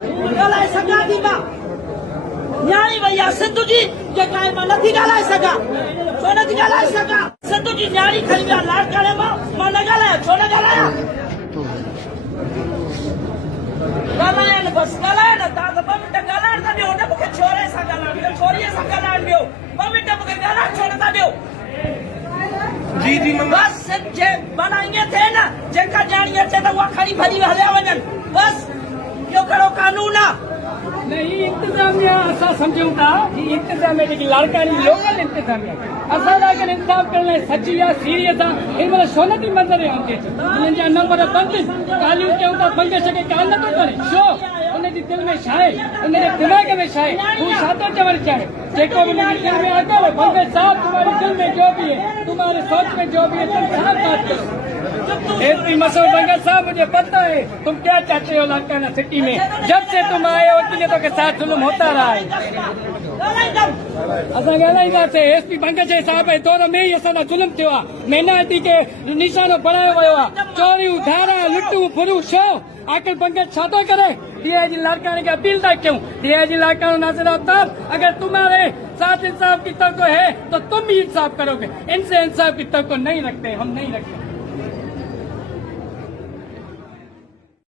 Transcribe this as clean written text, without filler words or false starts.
ॻाल्हाए सघां थी मां न्याणी भैया सिद्धू जी जेका आहे मां नथी ॻाल्हाए सघां छो नथी ॻाल्हाए सघां सिद्धू जी न्याणी खणी विया लाड़काणे मां न ॻाल्हायां छो न ॻाल्हायां ॻाल्हायां न बसि ॻाल्हायां न तव्हां त 2 मिंट ॻाल्हाइण था ॾियो न मूंखे छोरे सां ॻाल्हाइण ॾियो छोरीअ सां ॻाल्हाइण ॾियो 2 मिंट मूंखे ॻाल्हाइण छो नथा ॾियो जी जी मम्मा बसि जे माना ईअं थिए न जेका न्याणी अचे त उहा खणी भॼी हलिया वञनि बसि इहो कहिड़ो कानून आहे नहीं इंतजामिया असा समझूं था कि इंतजामिया जेकी लाड़कानी लोकल इंतजामिया असा लाइ इंतजाम करण लाइ सची या सीरियस आहे हिन महिल छो नथी मंज़र अचे हुननि जा नंबर बंदि ॻाल्हियूं कयूं था पंहिंजे सॻे ॻाल्हि नथो करे छो हुनजे दिलि में छा आहे हुनजे दिमाग़ में छा आहे हू छा थो चवणु चाहे जेको बि हुनजे दिलि में अथव पंहिंजे साथ तुम्हारे दिल में जो भी है तुम्हारे सोच में जो भी है तुम साफ बात करो एसपी मसूद भंगत साहब मुझे पता है तुम क्या चाहते हो लाड़काना सिटी में जब से तुम आए हो तुझे के साथ जुल्म होता रहा है असां ॻाल्हाईंदासीं एसपी भंगत साहब जे दौर में ई असां जुल्म थियो आहे महिनाती खे निशानो बणायो वियो आहे चोरियूं धारा लुटूं फुरूं छो आखिर भंगत छा थो करे डीआईजी लाड़काने की अपील था क्यों डीआईजी लाड़काना नासिर आफ्ताब अगर तुम्हारे साथ इंसाफ की तक है तो तुम भी इंसाफ करोगे इनसे इंसाफ की तक को नहीं रखते हम नहीं रखते